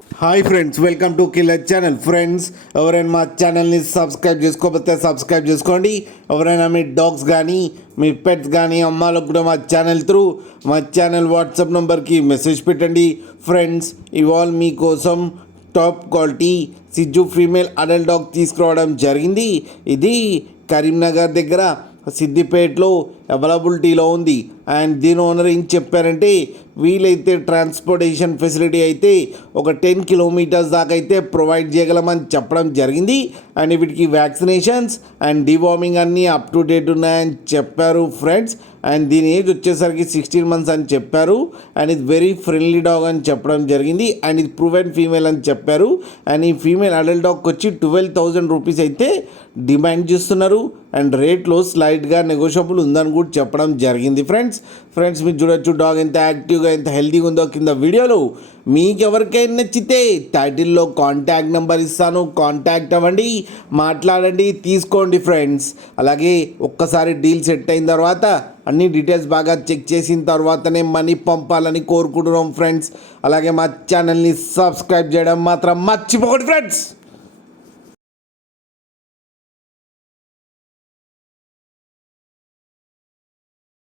Hi friends, welcome to killer channel. Friends, ఎవరైనా మా ఛానల్ని సబ్స్క్రైబ్ చేసుకోకపోతే సబ్స్క్రైబ్ చేసుకోండి. ఎవరైనా మీ డాగ్స్ కానీ మీ పెట్స్ కానీ అమ్మాలకు కూడా మా ఛానల్ వాట్సాప్ నెంబర్కి మెసేజ్ పెట్టండి. ఫ్రెండ్స్, ఇవాళ మీకోసం టాప్ క్వాలిటీ సిజ్జు ఫీమేల్ అడల్ట్ డాగ్ తీసుకురావడం జరిగింది. ఇది కరీంనగర్ దగ్గర సిద్దిపేటలో అవైలబిలిటీలో ఉంది. అండ్ దీని ఓనర్ ఏం చెప్పారంటే, వీలైతే ట్రాన్స్పోర్టేషన్ ఫెసిలిటీ అయితే ఒక 10 కిలోమీటర్స్ దాకా అయితే ప్రొవైడ్ చేయగలమని చెప్పడం జరిగింది. అండ్ వీటికి వ్యాక్సినేషన్స్ అండ్ డివార్మింగ్ అన్నీ అప్ టు డేట్ ఉన్నాయని చెప్పారు ఫ్రెండ్స్. అండ్ దీని ఏజ్ వచ్చేసరికి 16 months అని చెప్పారు. అండ్ ఇది వెరీ ఫ్రెండ్లీ డాగ్ అని చెప్పడం జరిగింది. అండ్ ఇది ప్రూవెన్ ఫీమేల్ అని చెప్పారు. అండ్ ఈ ఫీమేల్ అడల్ట్ డాగ్కి వచ్చి 12,000 రూపీస్ అయితే డిమాండ్ చేస్తున్నారు. అండ్ రేట్లో స్లైడ్గా నెగోషియబుల్ ఉందని కూడా చెప్పడం జరిగింది. ఫ్రెండ్స్ మీరు చూడొచ్చు డాగ్ ఎంత యాక్టివ్గా ఎంత హెల్తీగా ఉందో కింద వీడియోలో. మీకు ఎవరికైనా నచ్చితే టైటిల్లో కాంటాక్ట్ నెంబర్ ఇస్తాను, కాంటాక్ట్ అవ్వండి, మాట్లాడండి, తీసుకోండి ఫ్రెండ్స్. అలాగే ఒక్కసారి డీల్ సెట్ అయిన తర్వాత అన్ని డీటెయిల్స్ బాగా చెక్ చేసిన తర్వాతనే మనీ పంపాలని కోరుకుంటున్నాం ఫ్రెండ్స్. అలాగే మా ఛానల్ని సబ్స్క్రైబ్ చేయడం మాత్రం మర్చిపోకండి ఫ్రెండ్స్.